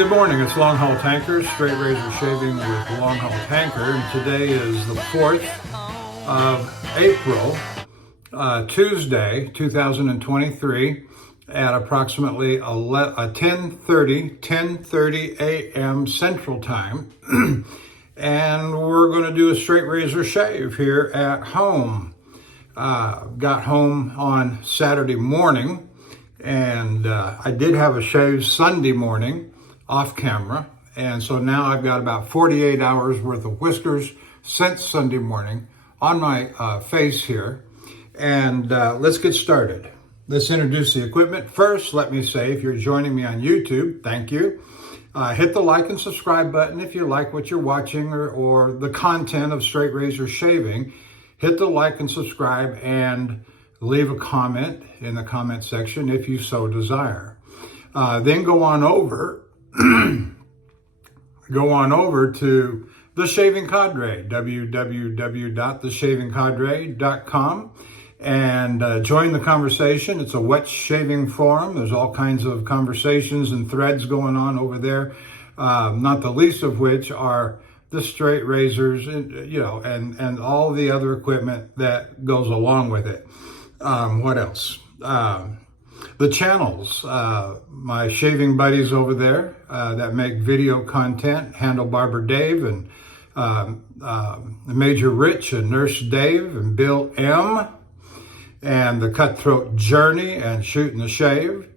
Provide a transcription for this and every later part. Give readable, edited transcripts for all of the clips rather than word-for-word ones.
Good morning. It's Longhaultanker, straight razor shaving with Longhaultanker, and today is the 4th of April, Tuesday, 2023, at approximately 10:30 a.m. Central Time, and we're going to do a straight razor shave here at home. Got home on Saturday morning, and I did have a shave Sunday morning off camera, and so now I've got about 48 hours worth of whiskers since Sunday morning on my face here. And let's get started. Let's introduce the equipment. First, let me say, if you're joining me on YouTube, thank you. Hit the like and subscribe button if you like what you're watching or the content of straight razor shaving. Hit the like and subscribe and leave a comment in the comment section if you so desire. Then go on over to The Shaving Candre, www.theshavingcandre.com, and join the conversation. It's a wet shaving forum. There's all kinds of conversations and threads going on over there, not the least of which are the straight razors, and all the other equipment that goes along with it. What else? The channels, my shaving buddies over there that make video content, Handle Barber Dave and Major Rich and Nurse Dave and Bill M, and the Cutthroat Journey and Shooting the Shave,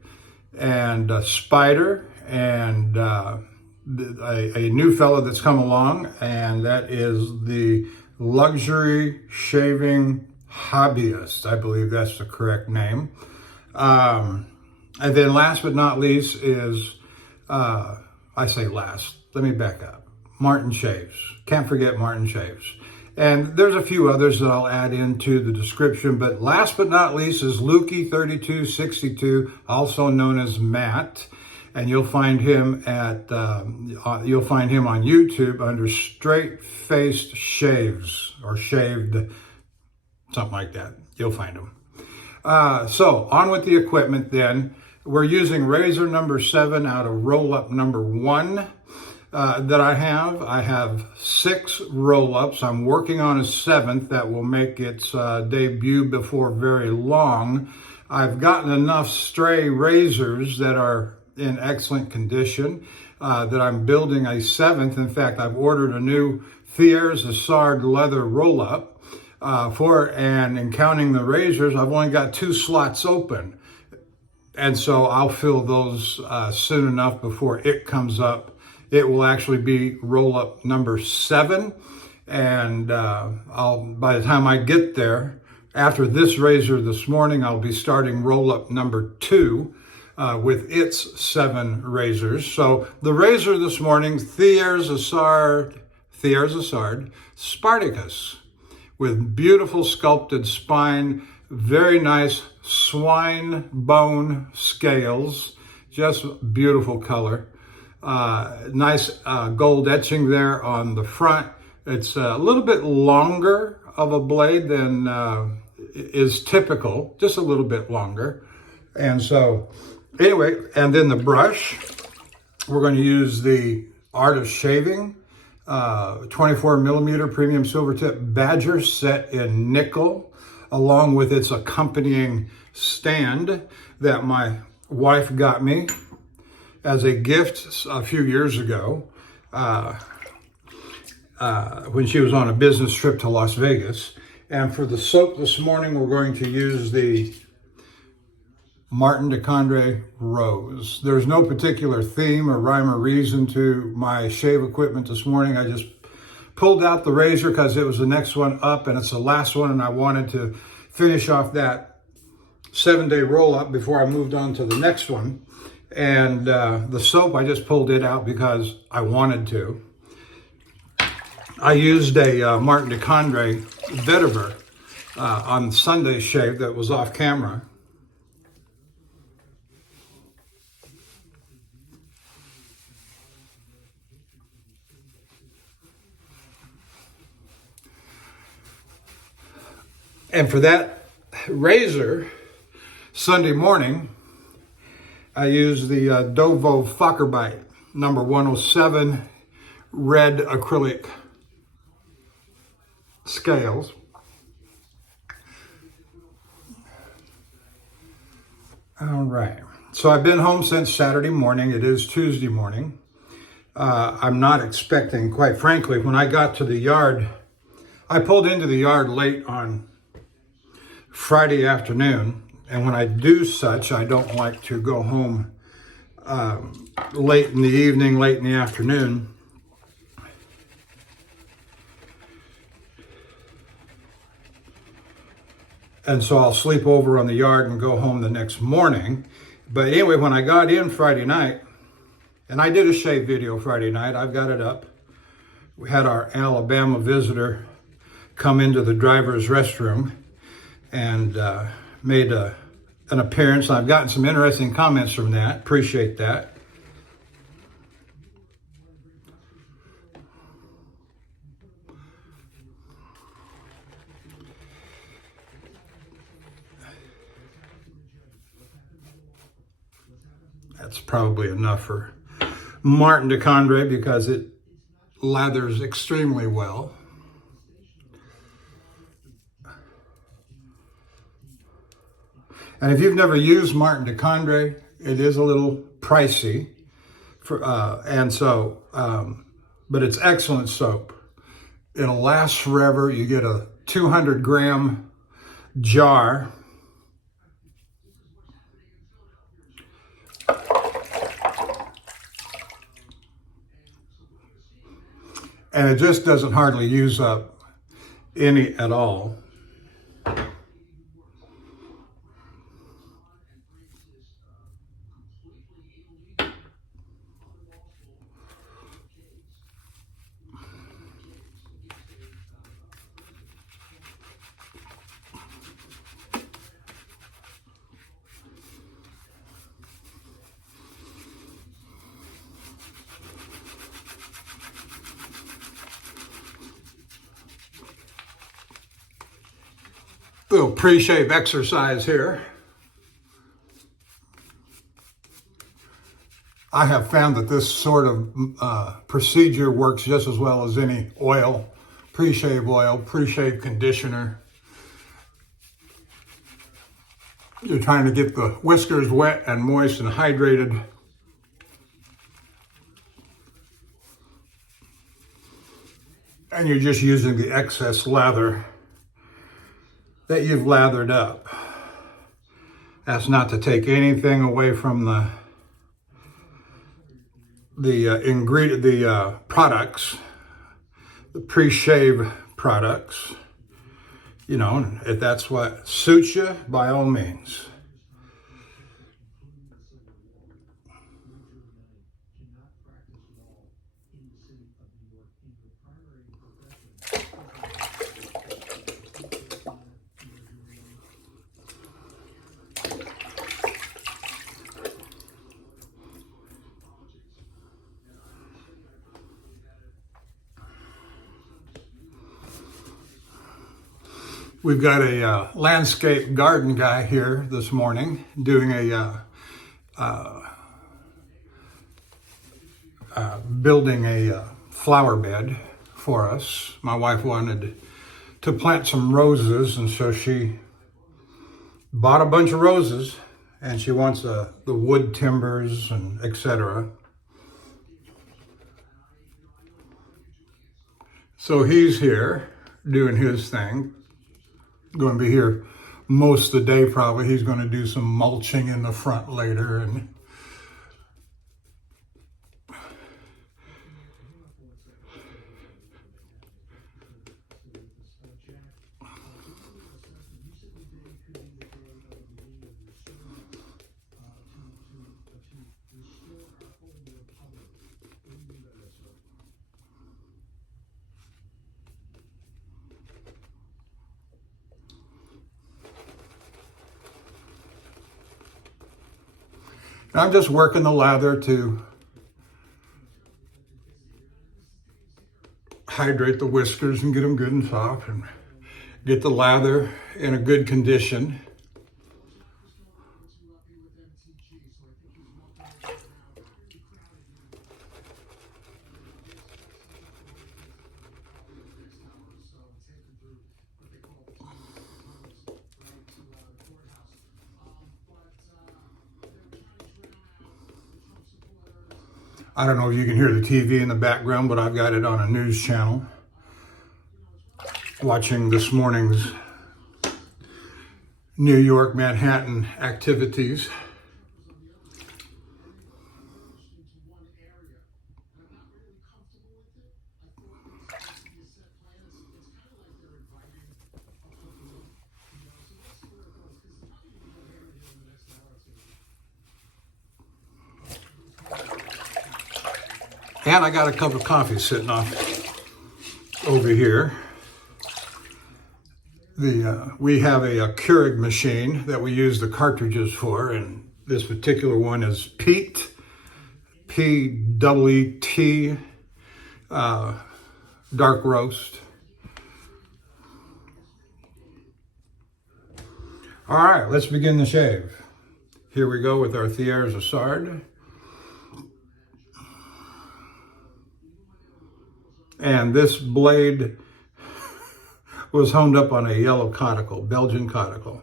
and Spider, and a new fellow that's come along, and that is the Luxury Shaving Hobbyist. I believe that's the correct name. And then last but not least is, I say last, let me back up, Martin Shaves. Can't forget Martin Shaves. And there's a few others that I'll add into the description, but last but not least is Lukey3262, also known as Matt. And you'll find him on YouTube under Straight Faced Shaves, or Shaved, something like that. You'll find him. So on with the equipment then. We're using razor number 7 out of roll-up number 1 that I have. I have 6 roll-ups. I'm working on a 7th that will make its debut before very long. I've gotten enough stray razors that are in excellent condition that I'm building a 7th. In fact, I've ordered a new Thiers Issard leather roll-up. And in counting the razors, I've only got 2 slots open. And so I'll fill those soon enough before it comes up. It will actually be roll-up number 7. And by the time I get there, after this razor this morning, I'll be starting roll-up number 2 with its 7 razors. So the razor this morning, Thiers Issard Spartacus, with beautiful sculpted spine, very nice swine bone scales, just beautiful color. Nice gold etching there on the front. It's a little bit longer of a blade than is typical, just a little bit longer. And so, anyway, and then the brush, we're going to use the Art of Shaving 24 millimeter premium Silvertip Badger set in nickel, along with its accompanying stand that my wife got me as a gift a few years ago when she was on a business trip to Las Vegas. And for the soap this morning, we're going to use the Martin de Candre Rose. There's no particular theme or rhyme or reason to my shave equipment this morning. I just pulled out the razor because it was the next one up and it's the last one, and I wanted to finish off that 7-day roll-up before I moved on to the next one. And the soap, I just pulled it out because I wanted to. I used a Martin de Candre vetiver on Sunday's shave that was off camera. And for that razor, Sunday morning, I used the Dovo Fockerbite number 107 red acrylic scales. All right, so I've been home since Saturday morning. It is Tuesday morning. I'm not expecting, quite frankly, when I got to the yard, I pulled into the yard late on Friday afternoon, and when I do such, I don't like to go home late in the evening, late in the afternoon. And so I'll sleep over on the yard and go home the next morning. But anyway, when I got in Friday night, and I did a shave video Friday night, I've got it up. We had our Alabama visitor come into the driver's restroom and made an appearance. I've gotten some interesting comments from that. Appreciate that. That's probably enough for Martin de Candre because it lathers extremely well. And if you've never used Martin de Candre, it is a little pricey, but it's excellent soap. It'll last forever. You get a 200-gram jar. And it just doesn't hardly use up any at all. Little pre-shave exercise here. I have found that this sort of procedure works just as well as any oil, pre-shave conditioner. You're trying to get the whiskers wet and moist and hydrated. And you're just using the excess lather that you've lathered up. That's not to take anything away from the products, the pre-shave products. You know, if that's what suits you, by all means. We've got a landscape garden guy here this morning doing building a flower bed for us. My wife wanted to plant some roses, and so she bought a bunch of roses, and she wants the wood timbers and etc. So he's here doing his thing. Going to be here most of the day probably. He's going to do some mulching in the front later. And I'm just working the lather to hydrate the whiskers and get them good and soft and get the lather in a good condition. I don't know if you can hear the TV in the background, but I've got it on a news channel. Watching this morning's New York, Manhattan activities. And I got a cup of coffee sitting off over here. We have a Keurig machine that we use the cartridges for, and this particular one is Peet, P-E-E-T, dark roast. All right, let's begin the shave. Here we go with our Thiers Issard. And this blade was honed up on a yellow Coticule, Belgian Coticule.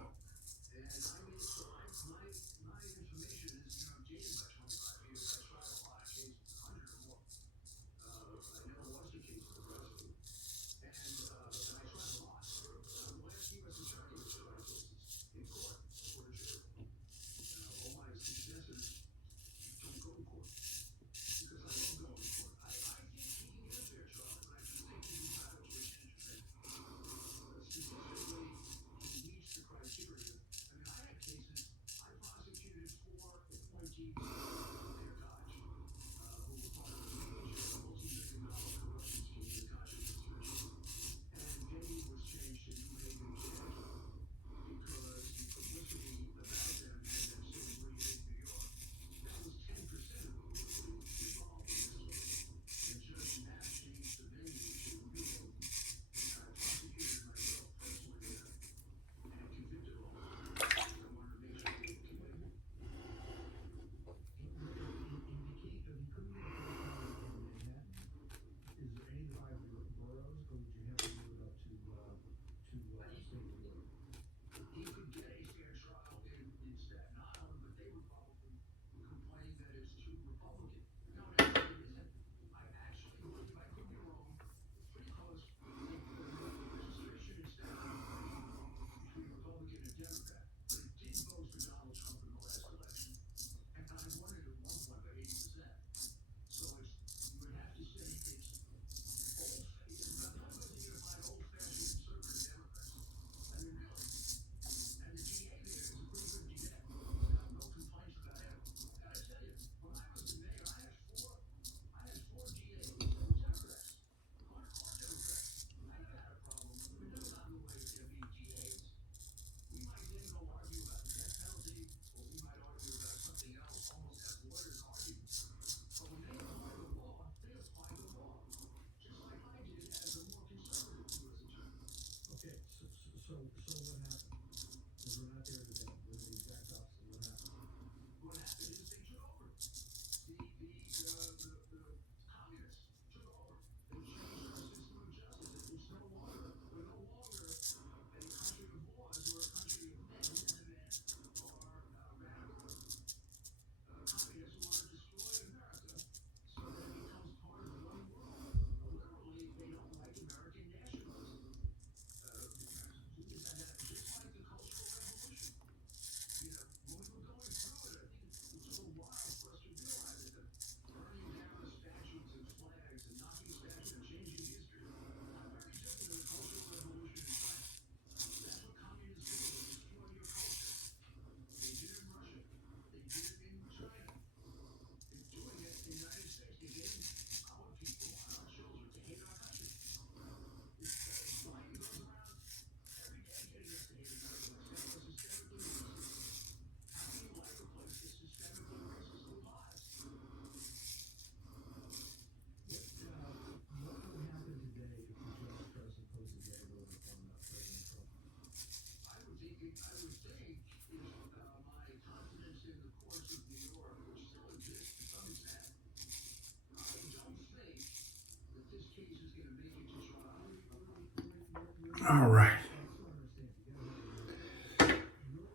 All right.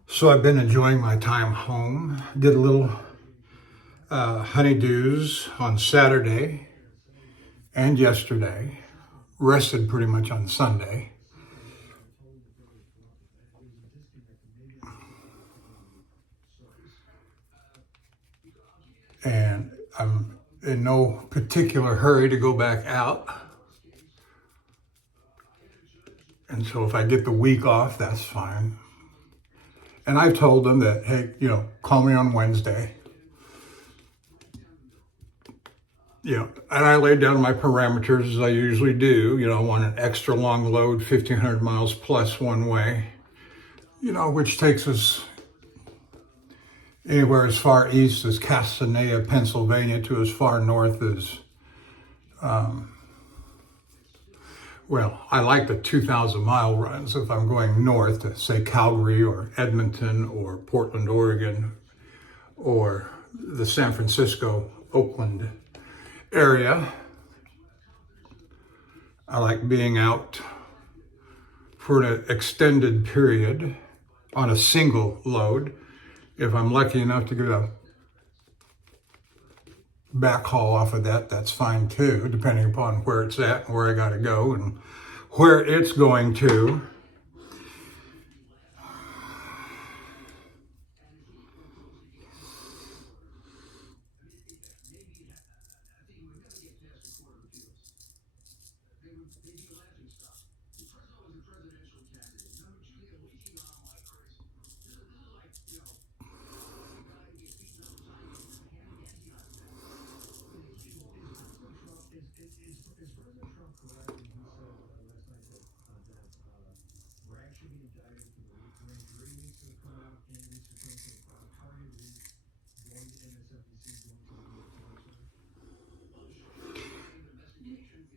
So I've been enjoying my time home. Did a little honeydews on Saturday and yesterday. Rested pretty much on Sunday. And I'm in no particular hurry to go back out. And so if I get the week off, that's fine. And I've told them that, hey, call me on Wednesday. And I laid down my parameters as I usually do. I want an extra long load, 1,500 miles plus one way, which takes us anywhere as far east as Castanea, Pennsylvania, to as far north as, I like the 2,000-mile runs if I'm going north to, say, Calgary or Edmonton or Portland, Oregon, or the San Francisco, Oakland area. I like being out for an extended period on a single load. If I'm lucky enough to get a backhaul off of that, that's fine too, depending upon where it's at and where I got to go and where it's going to.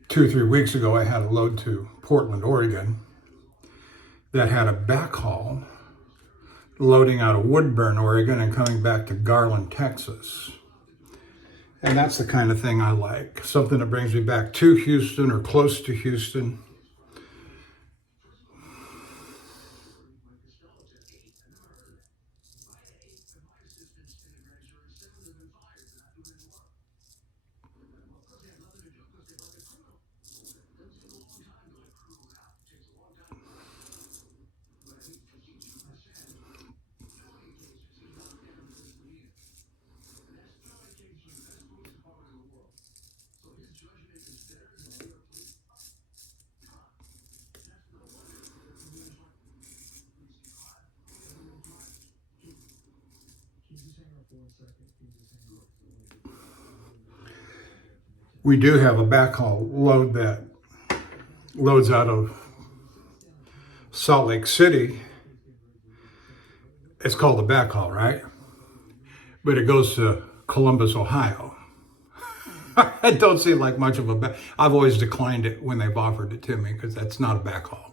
2 or 3 weeks ago, I had a load to Portland, Oregon that had a backhaul loading out of Woodburn, Oregon and coming back to Garland, Texas. And that's the kind of thing I like. Something that brings me back to Houston or close to Houston. We do have a backhaul load that loads out of Salt Lake City. It's called a backhaul, right? But it goes to Columbus, Ohio. It don't seem like much of a I've always declined it when they've offered it to me because that's not a backhaul.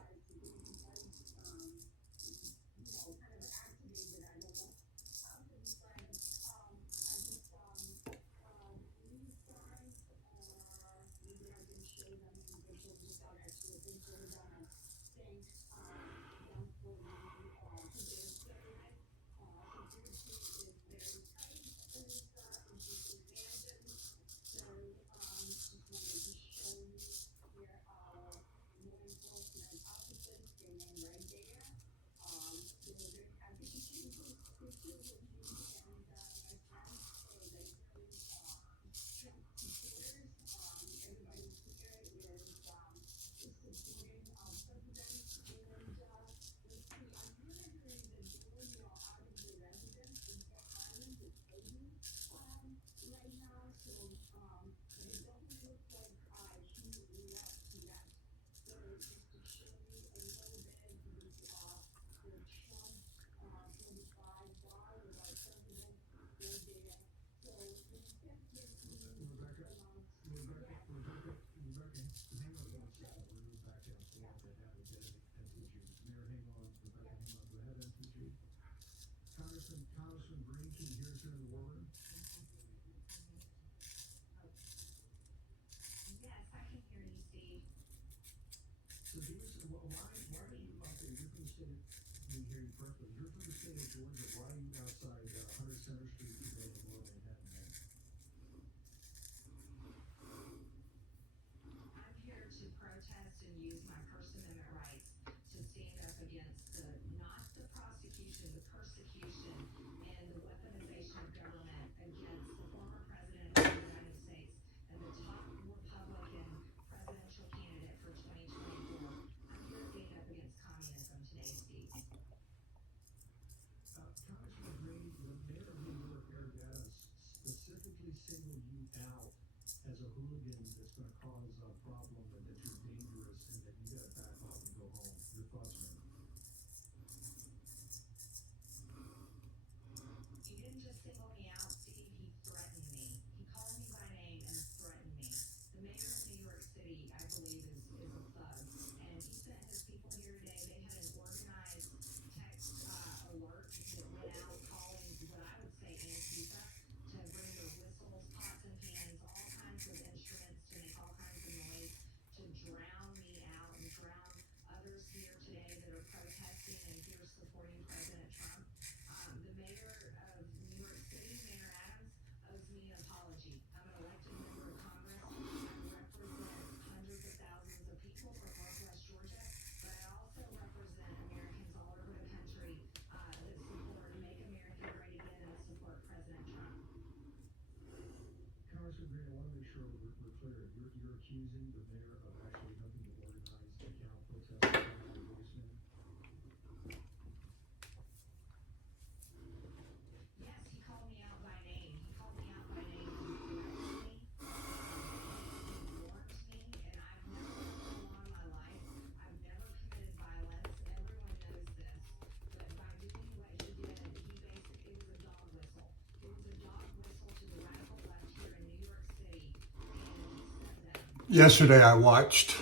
Yesterday I watched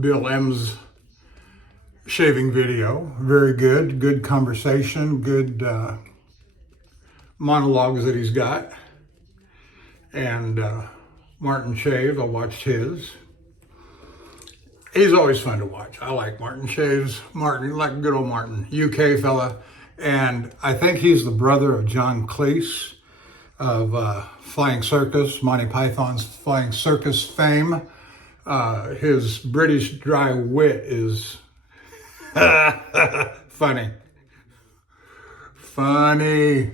Bill M's shaving video. Very good. Good conversation. Good monologues that he's got. And Martin shave, I watched his. He's always fun to watch. I like Martin shaves. Martin, like good old Martin, UK fella. And I think he's the brother of John Cleese of Flying Circus, Monty Python's Flying Circus fame. His British dry wit is funny. Funny.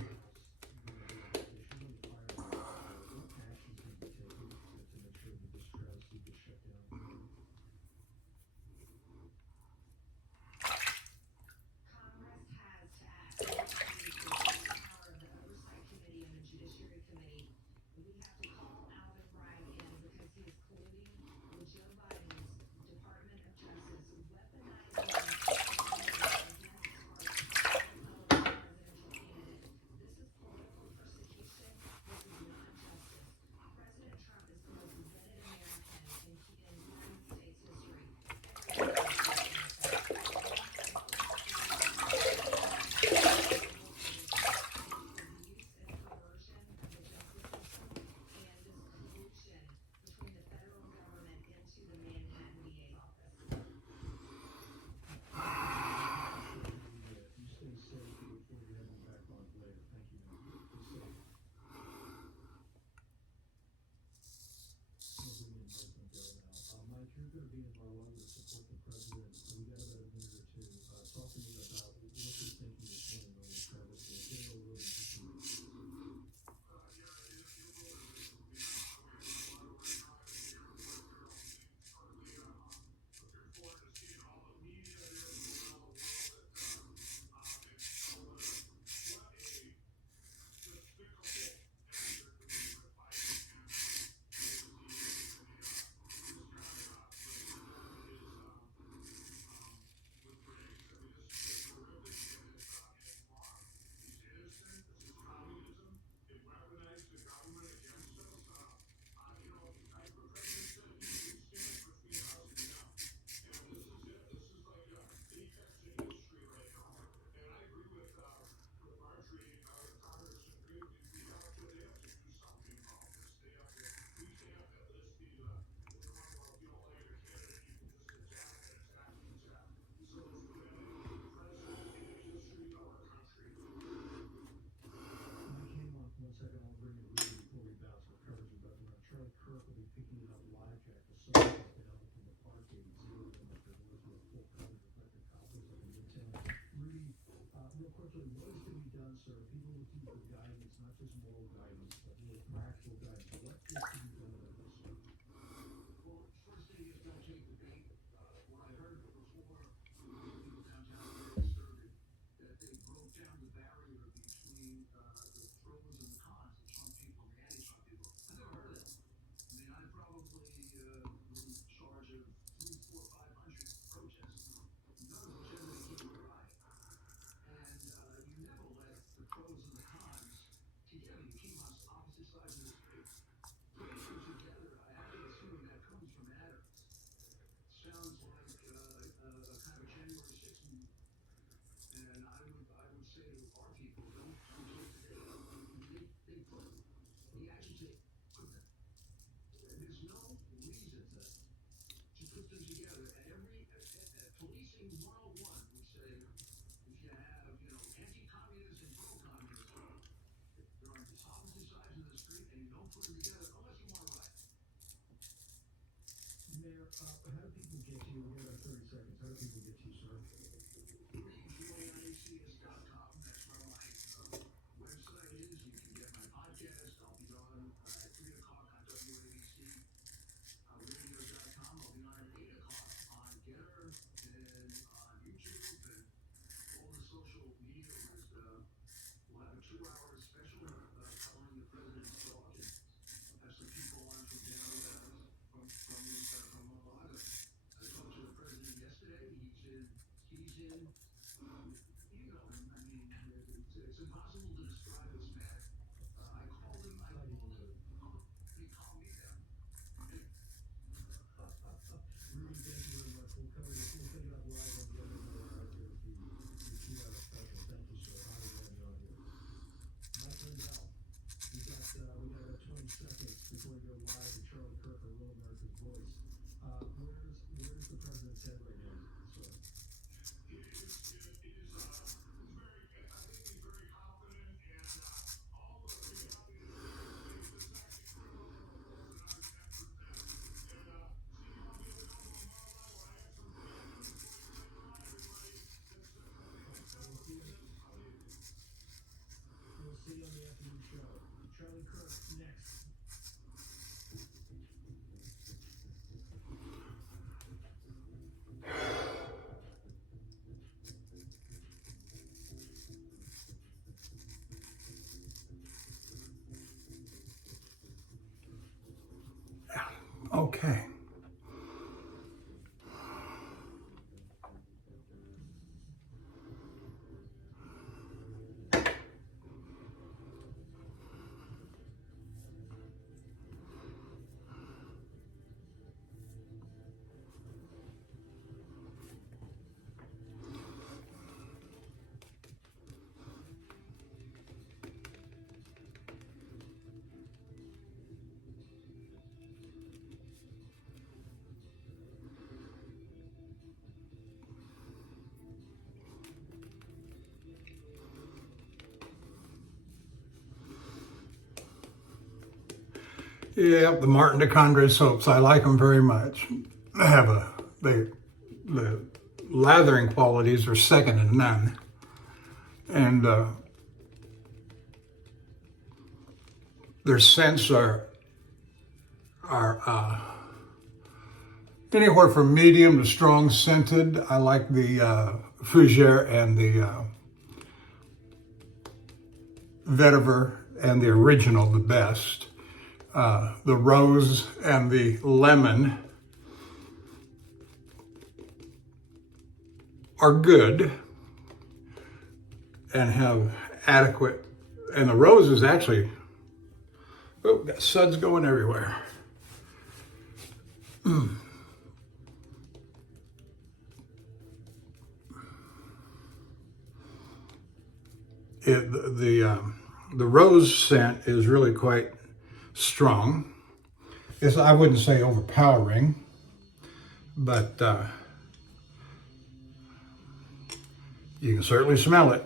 Okay. Yeah, the Martin de Candre soaps. I like them very much. They have the lathering qualities are second to none, and their scents are anywhere from medium to strong scented. I like the fougere and the vetiver and the original the best. The rose and the lemon are good and have adequate, and the rose is actually, oh, got suds going everywhere. The rose scent is really quite strong. I wouldn't say overpowering, but you can certainly smell it.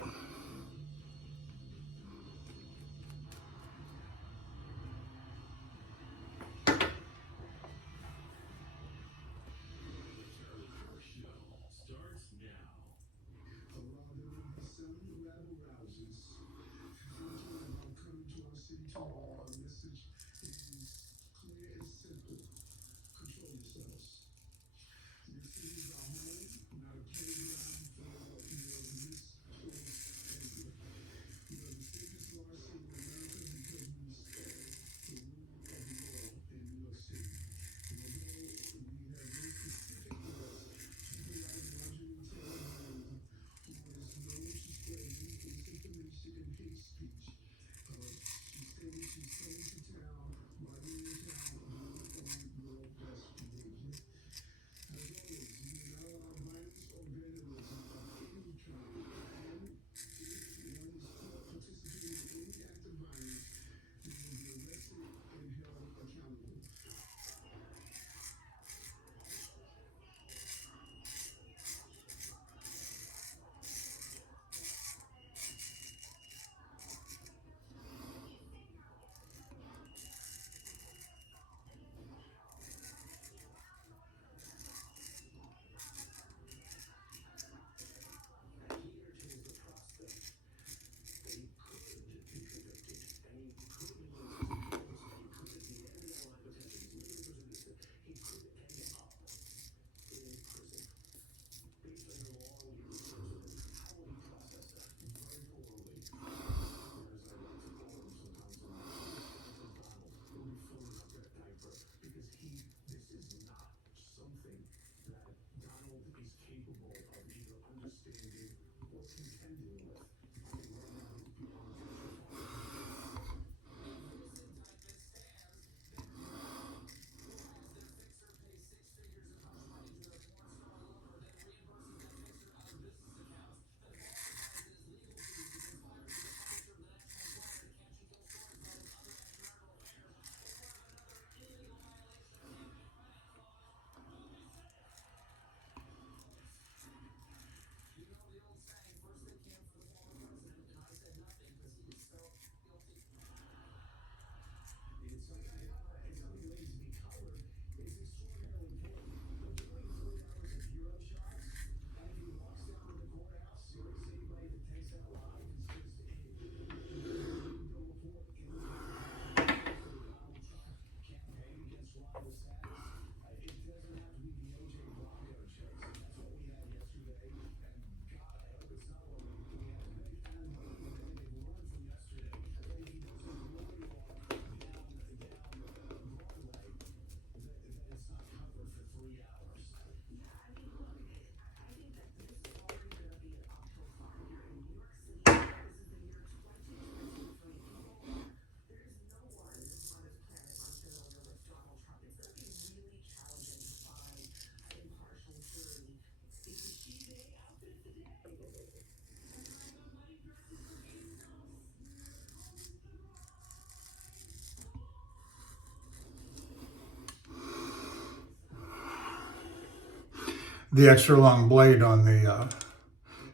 The extra long blade on the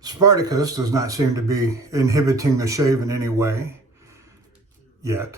Spartacus does not seem to be inhibiting the shave in any way yet.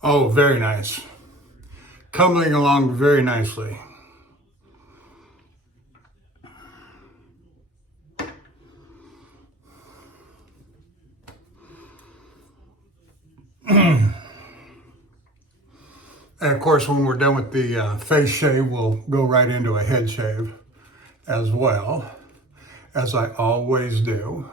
Oh, very nice. Tumbling along very nicely. And of course, when we're done with the face shave, we'll go right into a head shave as well, as I always do.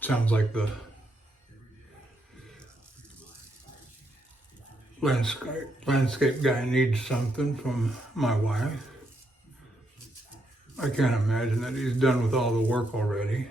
Sounds like the landscape guy needs something from my wife. I can't imagine that he's done with all the work already.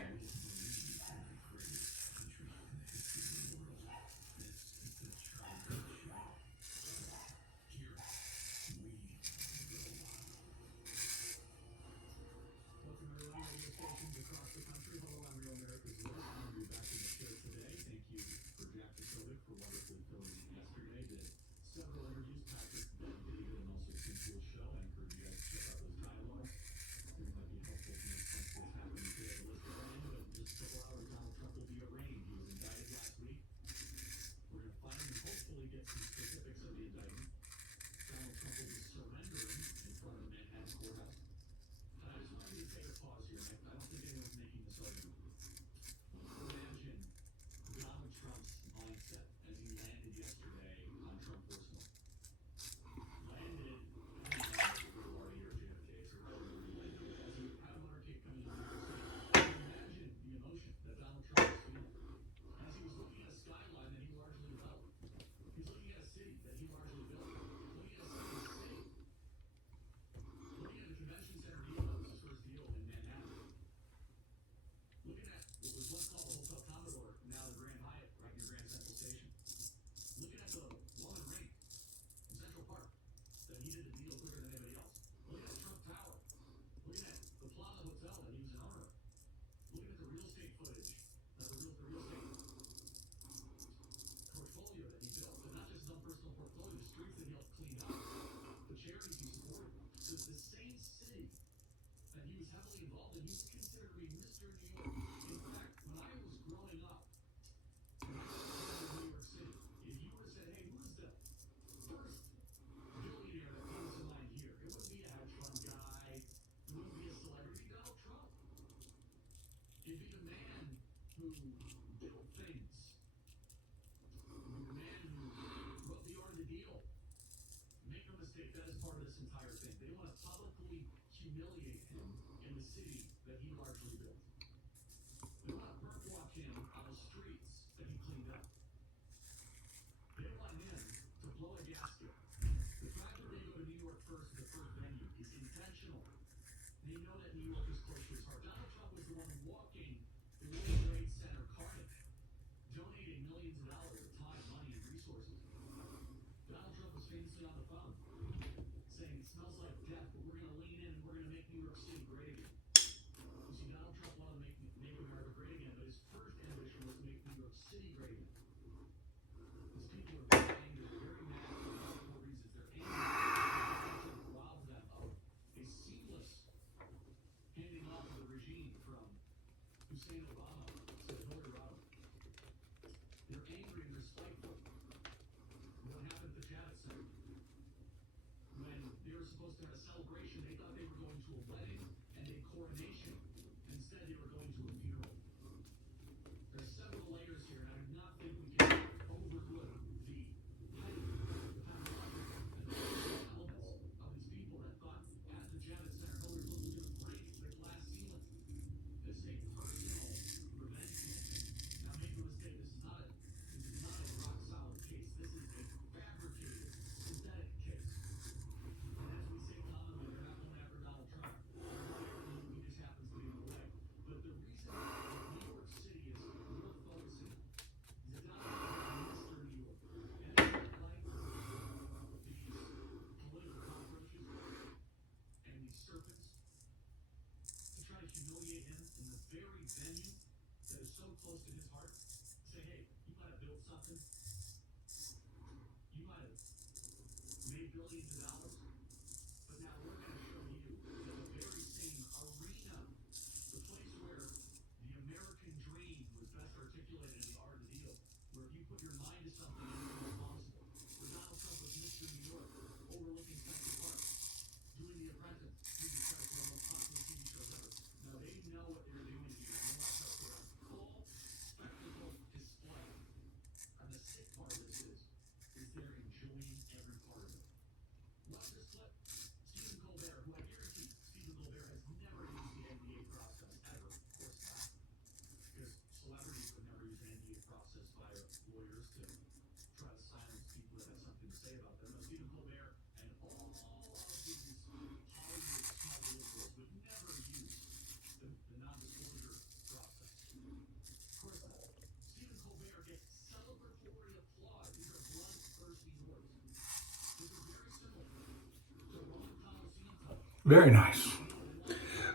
Very nice.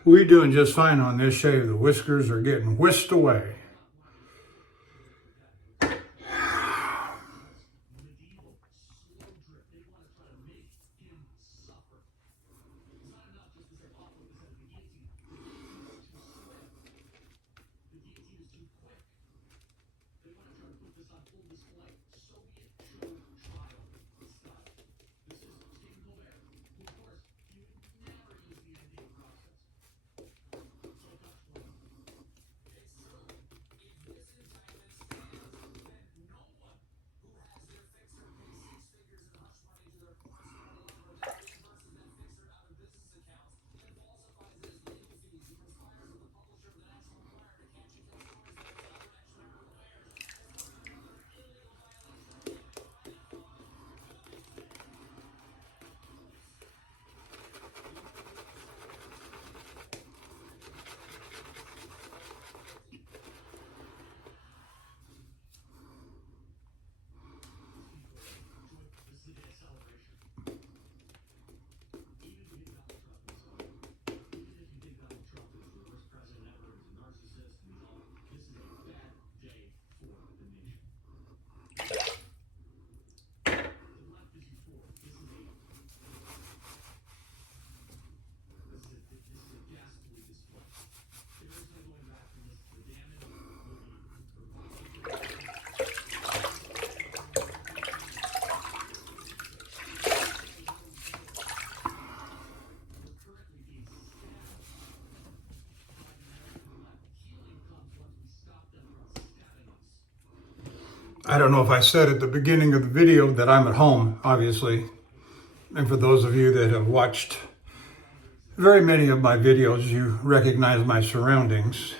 We're doing just fine on this shave. The whiskers are getting whisked away. I don't know if I said at the beginning of the video that I'm at home, obviously. And for those of you that have watched very many of my videos, you recognize my surroundings.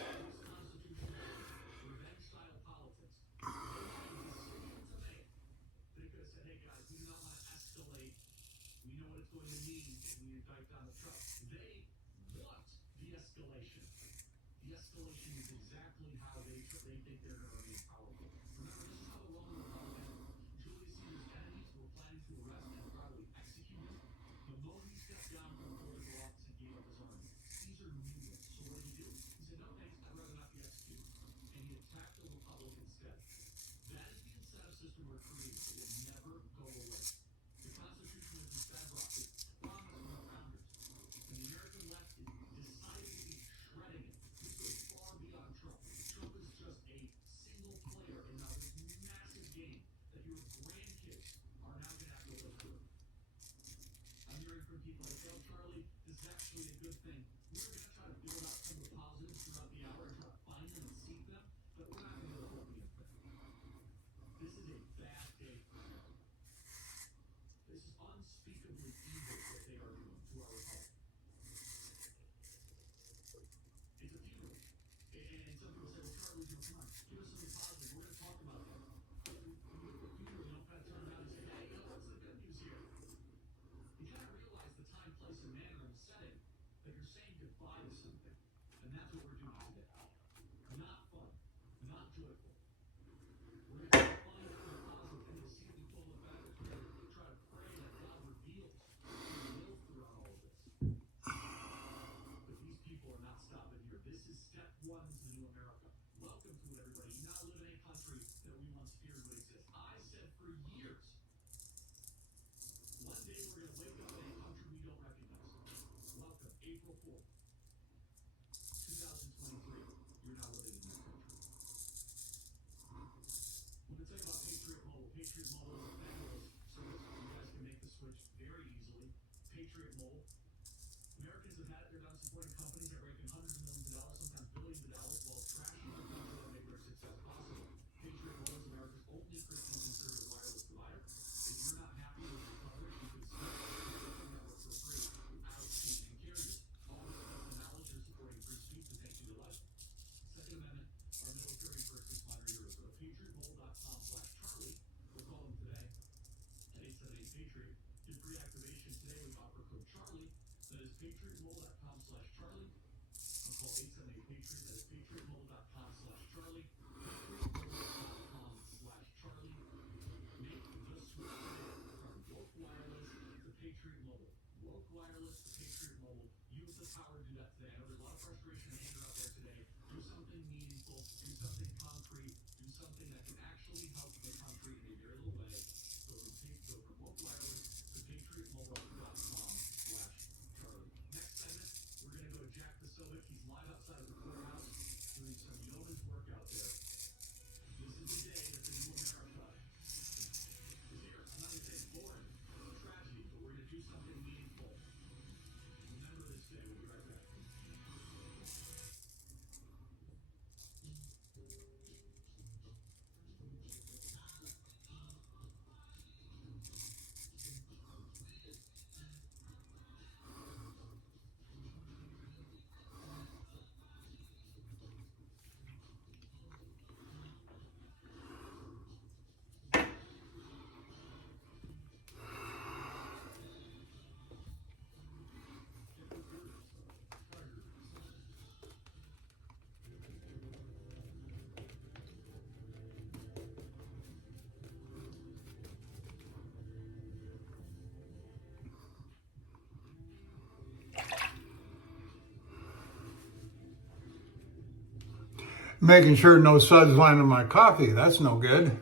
Making sure no suds land on my coffee. That's no good.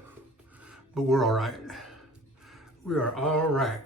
But we're all right. We are all right.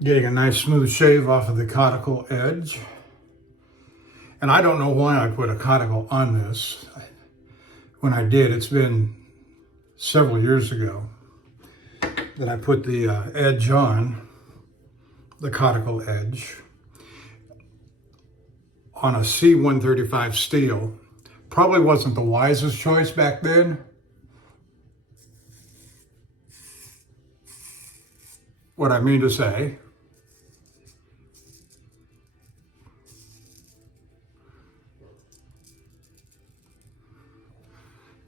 Getting a nice smooth shave off of the cuticle edge. And I don't know why I put a cuticle on this. When I did, it's been several years ago that I put the edge on, the cuticle edge, on a C135 steel. Probably wasn't the wisest choice back then. What I mean to say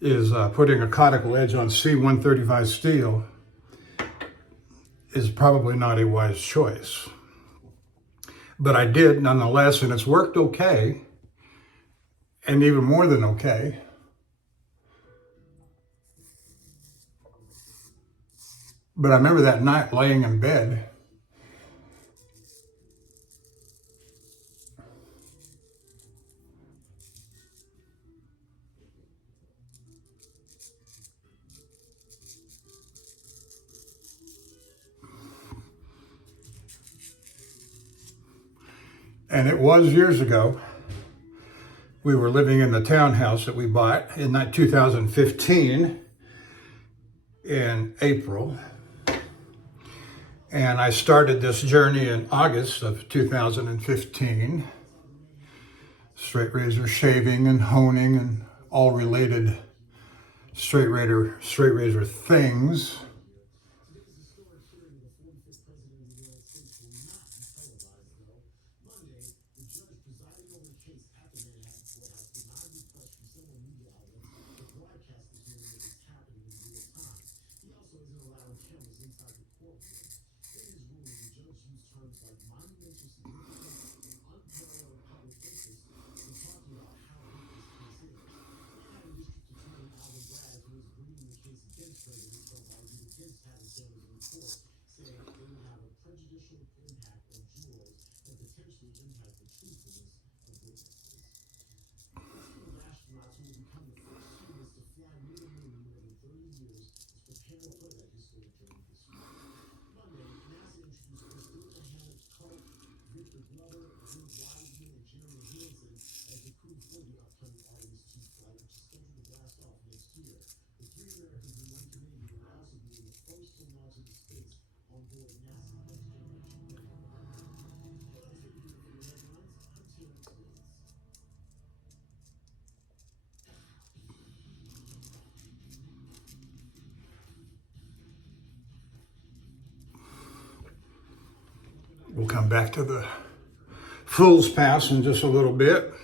is putting a cuticle edge on C135 steel is probably not a wise choice. But I did nonetheless, and it's worked okay, and even more than okay. But I remember that night laying in bed, and it was years ago. We were living in the townhouse that we bought in 2015 in April. And I started this journey in August of 2015. Straight razor shaving and honing and all related straight razor things. We'll come back to the Fool's Pass in just a little bit.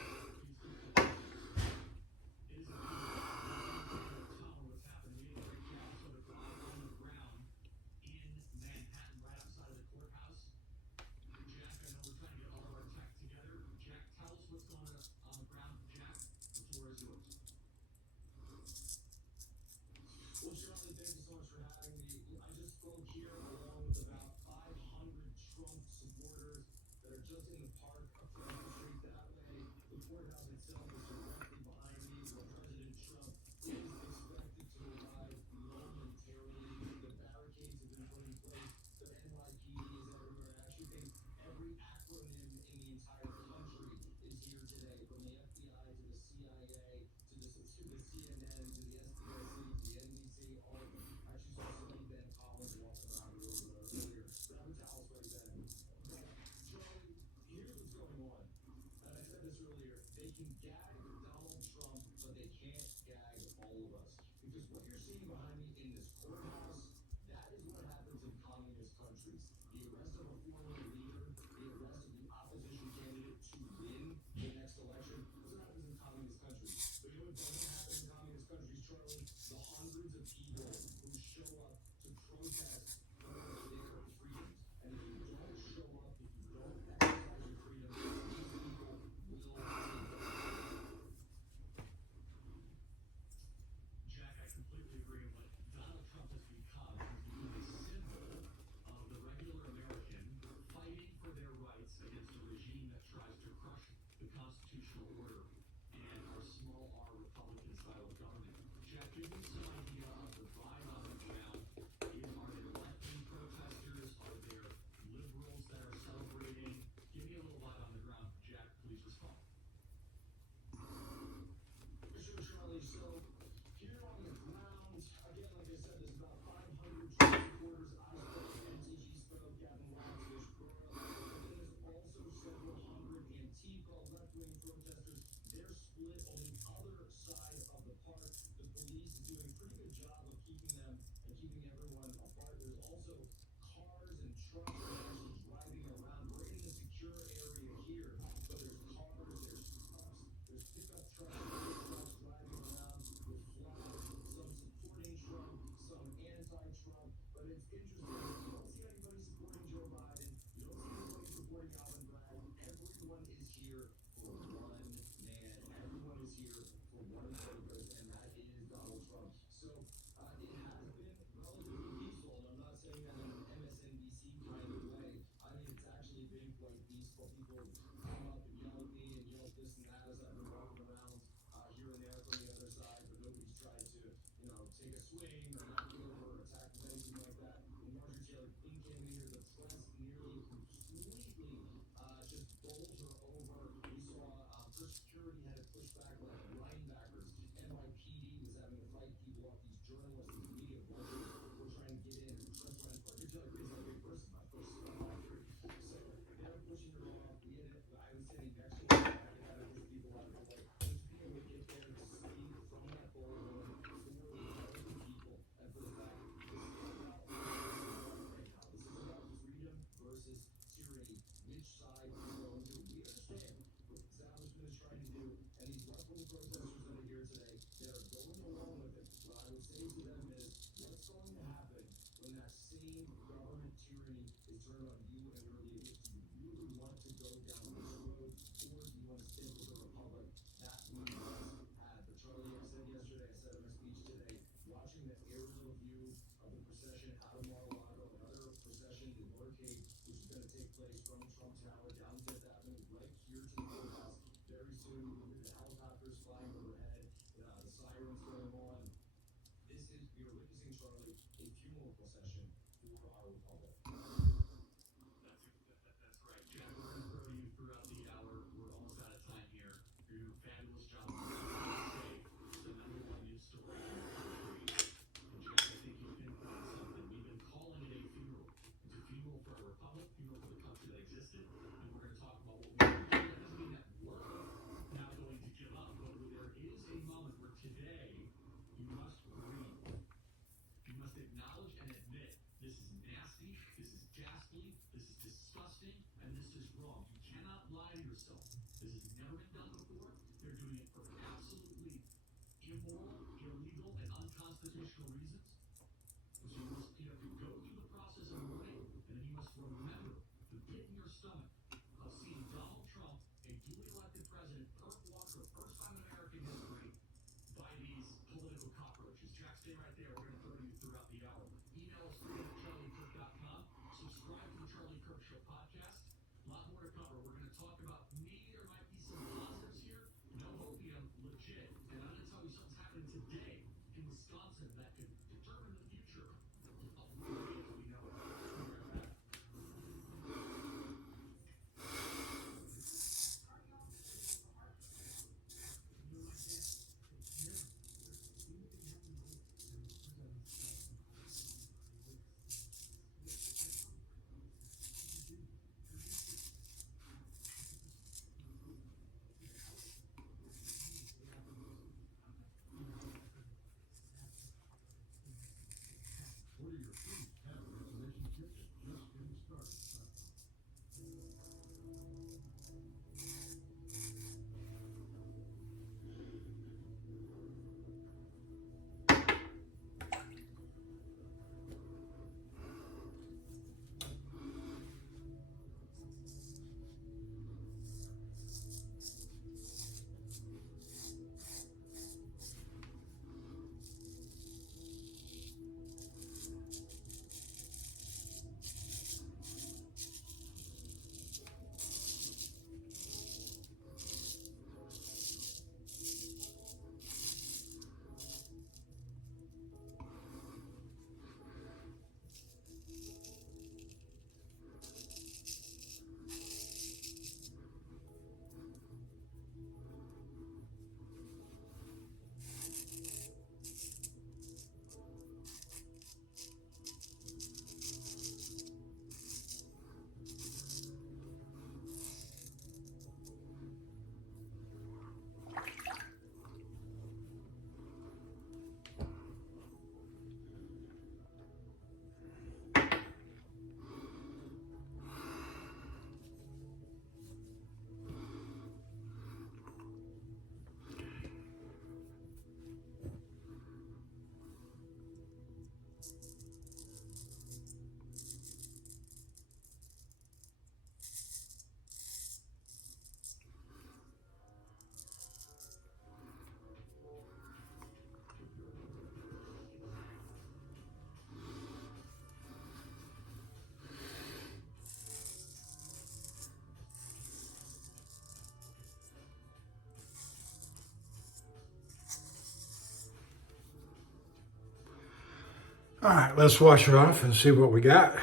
All right, let's wash her off and see what we got.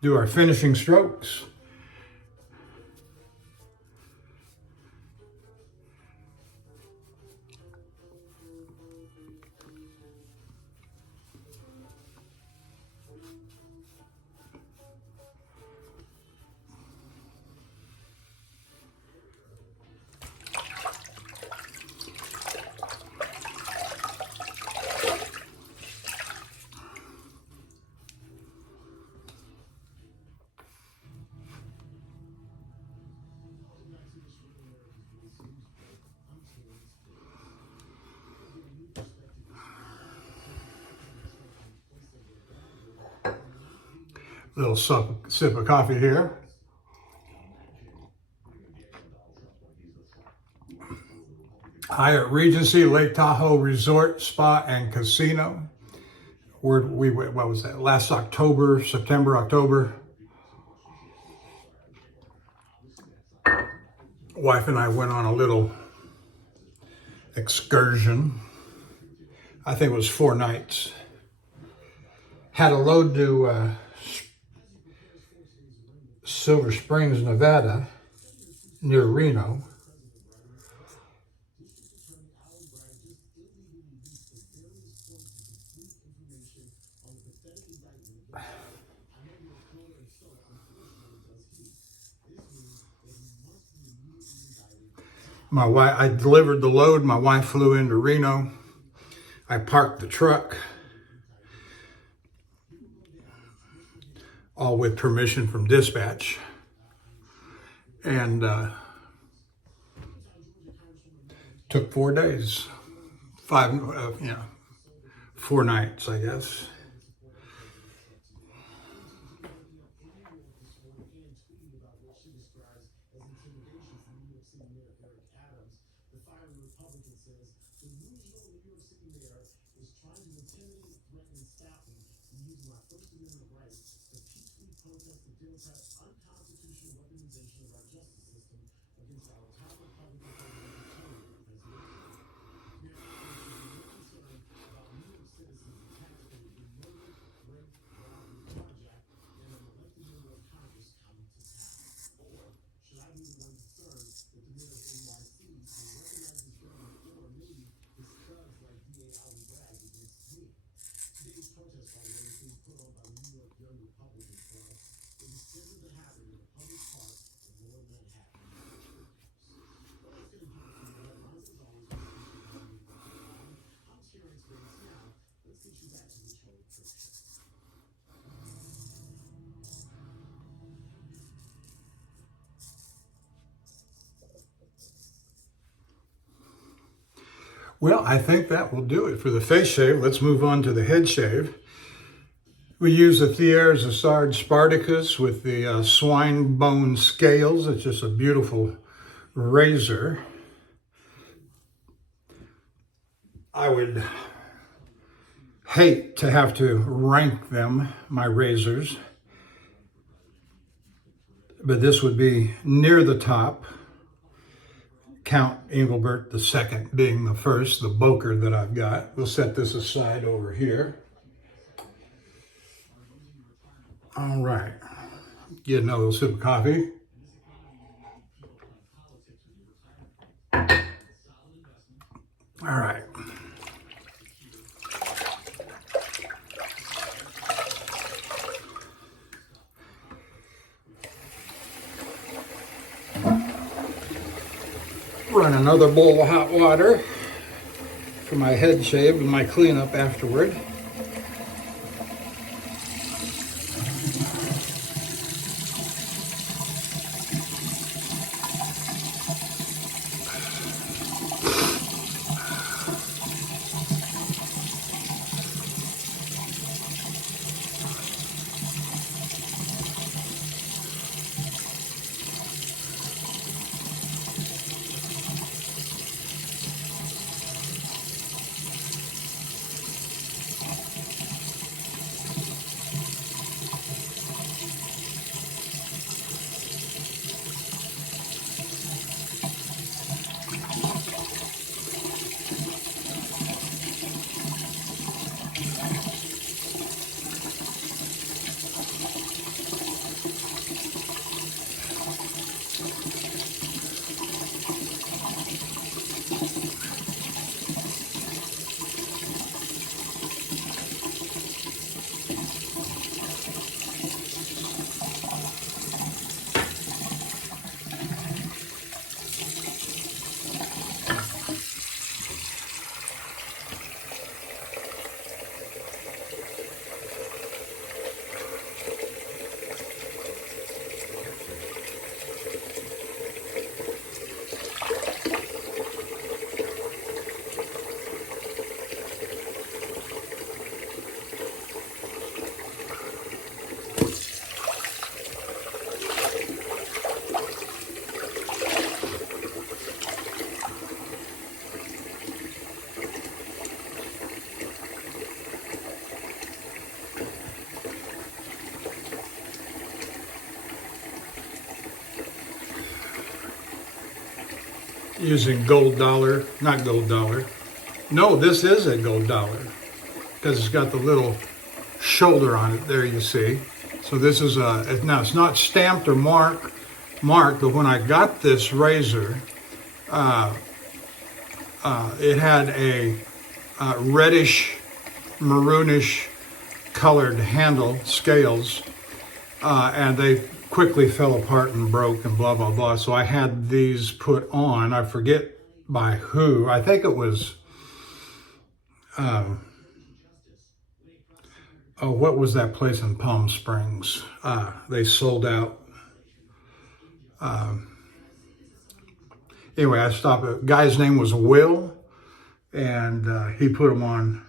Do our finishing strokes. Little sip of coffee here. Hyatt Regency Lake Tahoe Resort, Spa, and Casino. What was that? Last October, September, October. Wife and I went on a little excursion. I think it was 4 nights. Had a load to Silver Springs, Nevada, near Reno. I delivered the load. My wife flew into Reno. I parked the truck, all with permission from dispatch, and took 4 days, 4 nights, I guess. Well, I think that will do it for the face shave. Let's move on to the head shave. We use the Thiers Issard Spartacus with the swine bone scales. It's just a beautiful razor. I would hate to have to rank them, my razors, but this would be near the top. Count Engelbert II being the first, the Boker that I've got. We'll set this aside over here. All right, get another little sip of coffee. All right. Run another bowl of hot water for my head shave and my cleanup afterward. using gold dollar, not gold dollar. No, this is a gold dollar because it's got the little shoulder on it there, you see. So this is now it's not stamped or marked, but when I got this razor, it had a reddish, maroonish colored handle, scales, and they quickly fell apart and broke and blah, blah, blah. So I had these put on. I forget by who. I think it was, what was that place in Palm Springs? They sold out. Anyway, I stopped. The guy's name was Will, and he put them on,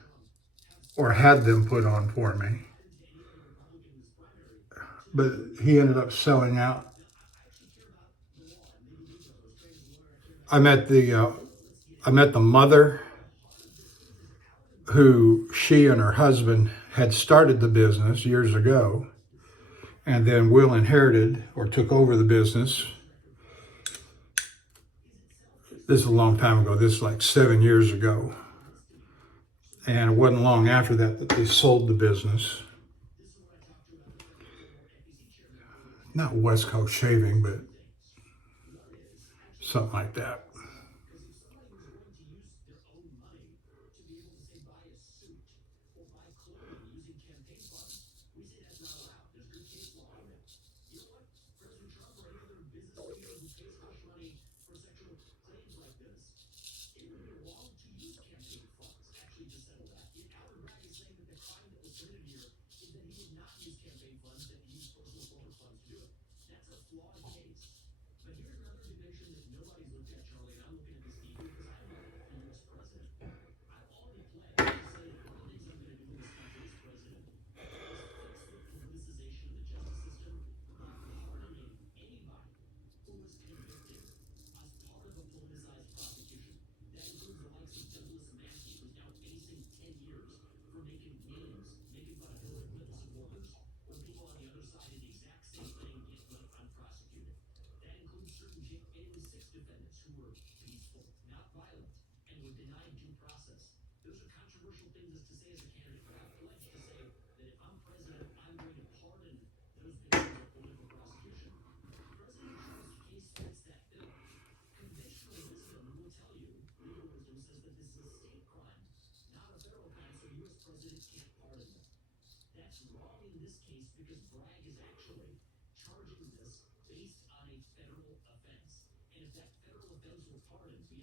or had them put on for me. But he ended up selling out. I met the mother, who she and her husband had started the business years ago, and then Will inherited or took over the business. This is a long time ago. This is like 7 years ago. And it wasn't long after that that they sold the business. Not West Coast Shaving, but something like that.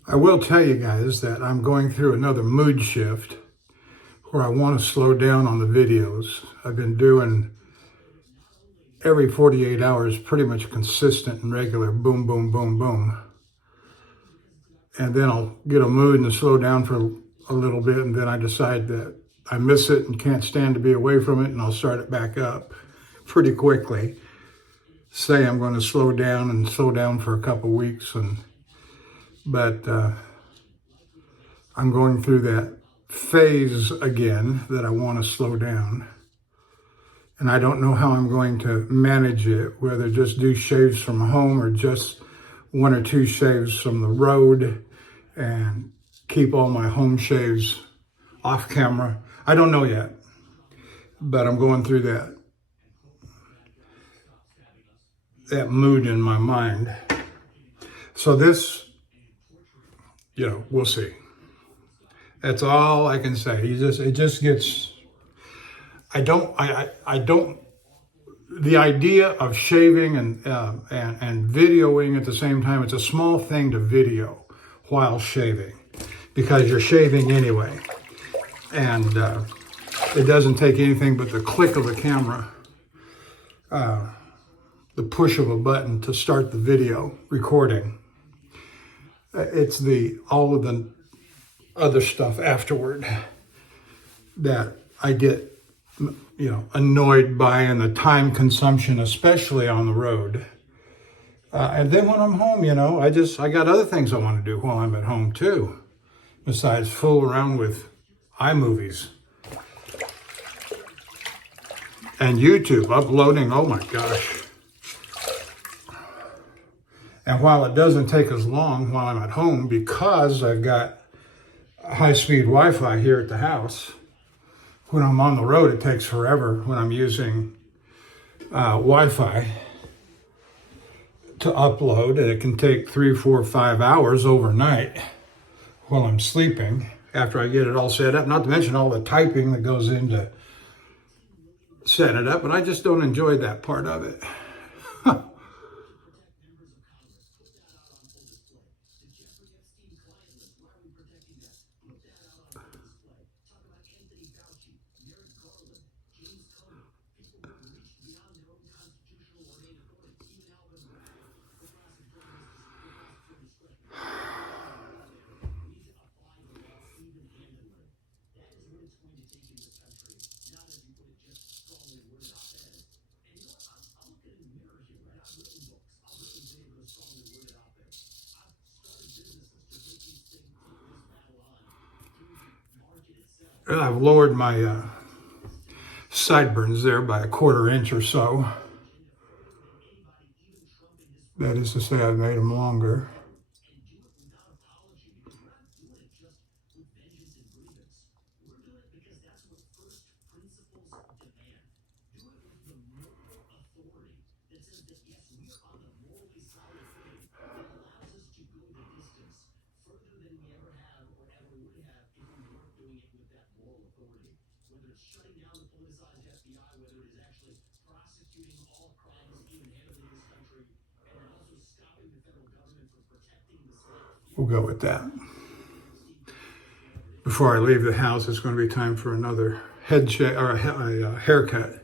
I will tell you guys that I'm going through another mood shift where I want to slow down on the videos. I've been doing every 48 hours, pretty much consistent and regular, boom, boom, boom, boom. And then I'll get a mood and slow down for a little bit, and then I decide that I miss it and can't stand to be away from it, and I'll start it back up pretty quickly. Say I'm going to slow down for a couple weeks, but I'm going through that phase again that I want to slow down. And I don't know how I'm going to manage it, whether just do shaves from home or just 1 or 2 shaves from the road and keep all my home shaves off camera. I don't know yet, but I'm going through that mood in my mind. So this, we'll see. That's all I can say. It just gets, I don't, the idea of shaving and videoing at the same time, it's a small thing to video while shaving because you're shaving anyway. And it doesn't take anything but the click of a camera, the push of a button to start the video recording. It's all of the other stuff afterward that I get, annoyed by, and the time consumption, especially on the road. And then when I'm home, I got other things I want to do while I'm at home too, besides fool around with iMovies and YouTube uploading. Oh my gosh. And while it doesn't take as long while I'm at home, because I've got high-speed Wi-Fi here at the house, when I'm on the road, it takes forever when I'm using Wi-Fi to upload, and it can take 3, 4, 5 hours overnight while I'm sleeping after I get it all set up, not to mention all the typing that goes into setting it up, and I just don't enjoy that part of it. I've lowered my sideburns there by a 1/4 inch or so. That is to say, I've made them longer. We'll go with that. Before I leave the house, it's going to be time for another head shave or a haircut.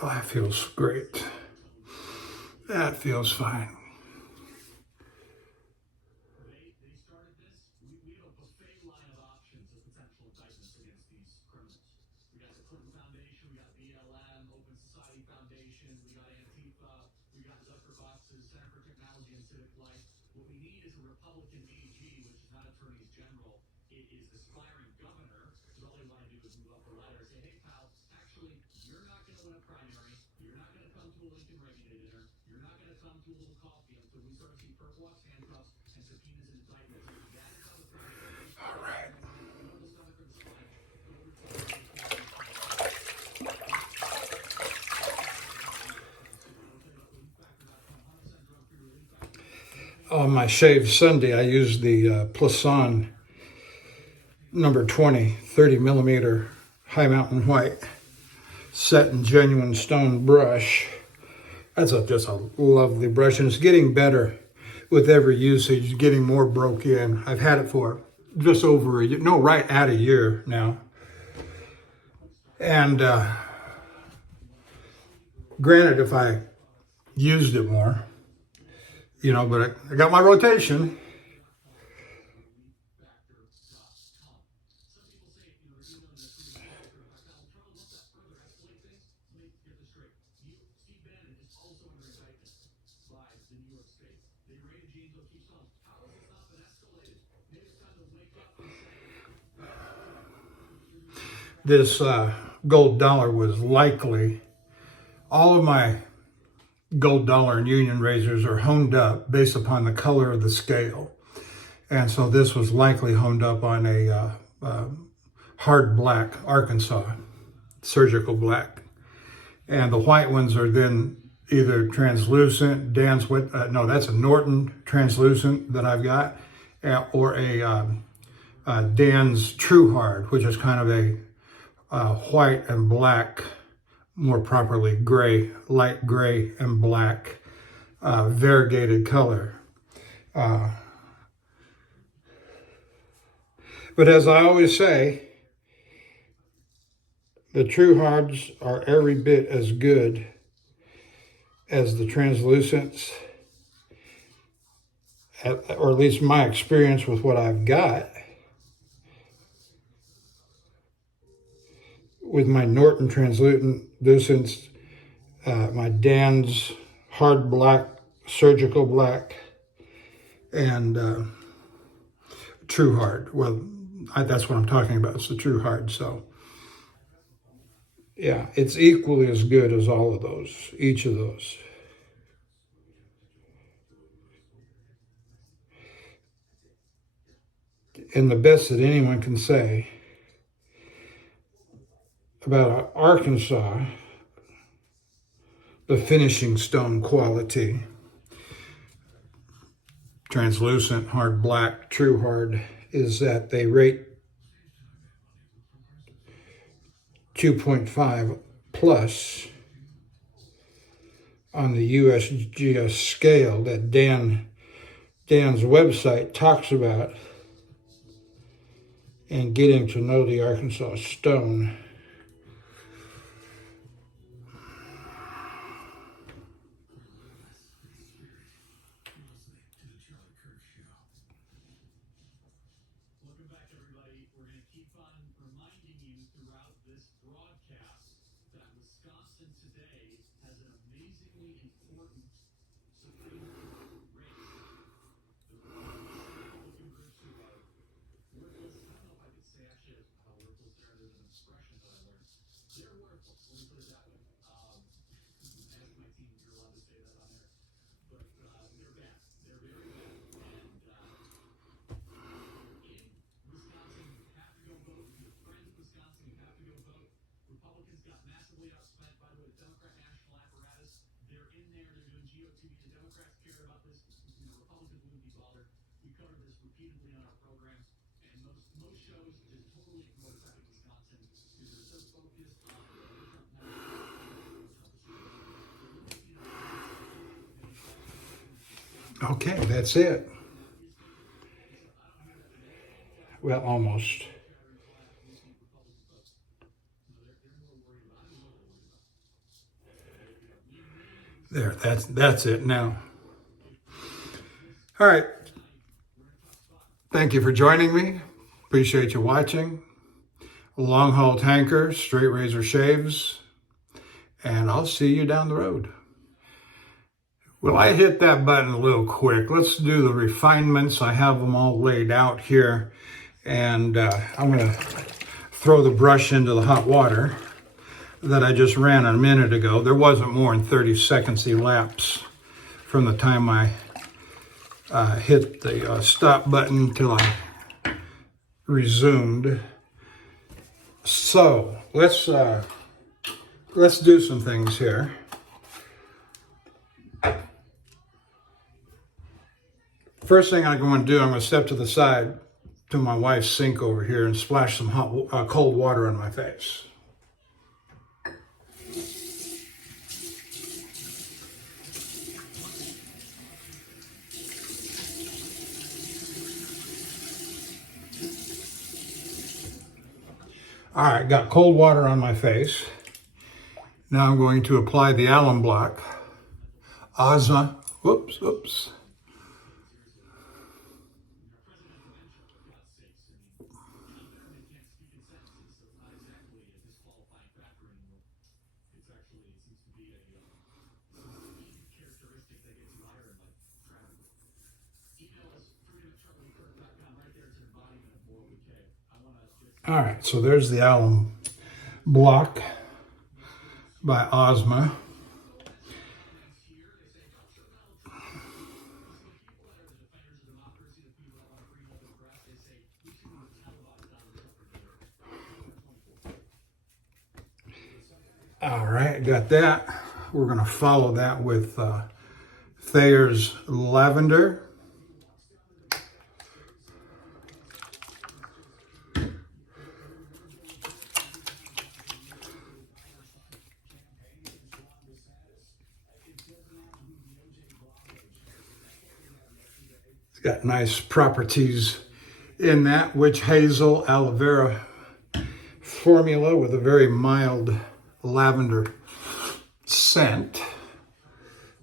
Oh, that feels great. That feels fine. on my shave Sunday, I used the Plisson number 20, 30 millimeter high mountain white set in genuine stone brush. That's just a lovely brush, and it's getting better with every usage, getting more broke in. I've had it for just over a year, no, right at a year now. And granted, if I used it more, you know, but I got my rotation. This gold dollar was likely, all of my gold dollar and union razors are honed up based upon the color of the scale. And so this was likely honed up on a hard black Arkansas, surgical black. And the white ones are then either translucent, Dan's with, no, that's a Norton translucent that I've got, or a Dan's True Hard, which is kind of a white and black, more properly gray, light gray and black, variegated color. But as I always say, the True Hards are every bit as good as the translucents, or at least my experience with what I've got. With my Norton translucents, my Dan's hard black, surgical black, and True Hard. Well, that's what I'm talking about. It's the True Hard. So, yeah, it's equally as good as all of those, each of those. And the best that anyone can say about Arkansas, the finishing stone quality, translucent, hard black, True Hard, is that they rate 2.5 plus on the USGS scale that Dan's website talks about in getting to know the Arkansas stone. Okay, that's it. Well, almost. There, that's it now. All right. Thank you for joining me. Appreciate you watching. Longhaultanker, straight razor shaves, and I'll see you down the road. Well, I hit that button a little quick. Let's do the refinements. I have them all laid out here, and I'm going to throw the brush into the hot water that I just ran a minute ago. There wasn't more than 30 seconds elapsed from the time I hit the stop button till I resumed. So let's do some things here. First thing I'm going to do, I'm going to step to the side to my wife's sink over here and splash some cold water on my face. All right, got cold water on my face. Now I'm going to apply the alum block. Whoops. All right, so there's the alum block by Ozma. All right, got that. We're going to follow that with Thiers lavender. It's got nice properties in that witch hazel aloe vera formula with a very mild lavender scent.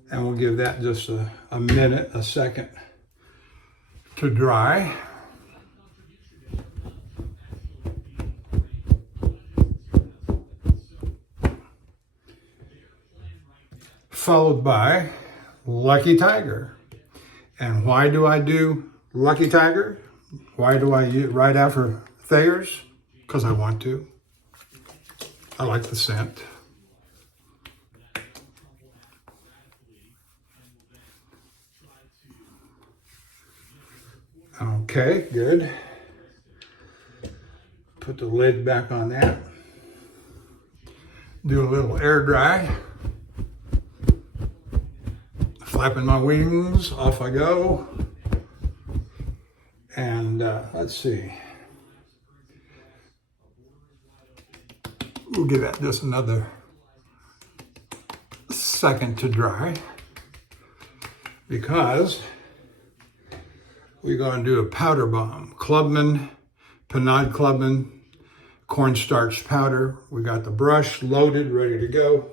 And we'll give that just a minute, a second to dry. Followed by Lucky Tiger. And why do I do Lucky Tiger? Why do I use right after Thiers? Because I want to. I like the scent. Okay, good. Put the lid back on that. Do a little air dry. Flapping my wings, off I go. And let's see. We'll give that just another second to dry because we're going to do a powder bomb. Clubman, Panade Clubman, cornstarch powder. We got the brush loaded, ready to go.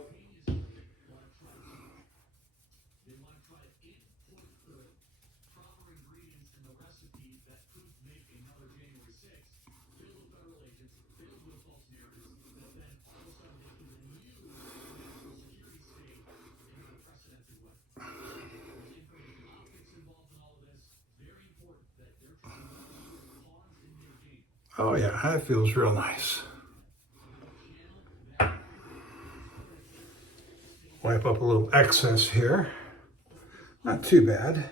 Oh yeah, that feels real nice. Wipe up a little excess here. Not too bad.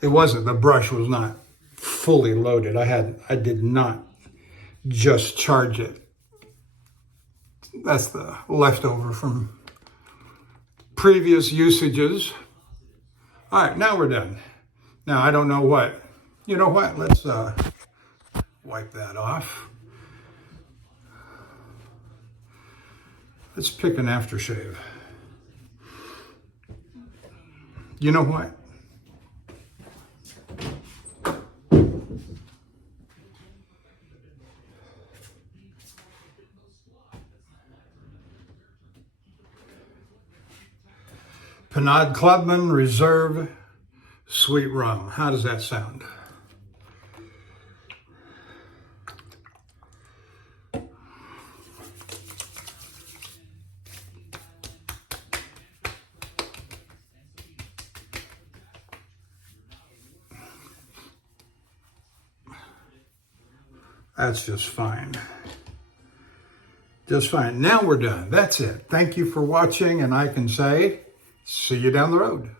It wasn't, the brush was not fully loaded. I did not just charge it. That's the leftover from previous usages. All right, now we're done. Now I don't know what, you know what, let's wipe that off. Let's pick an aftershave. You know what? Panade Clubman Reserve Sweet Rum. How does that sound? That's just fine. Just fine. Now we're done. That's it. Thank you for watching, and I can say, see you down the road.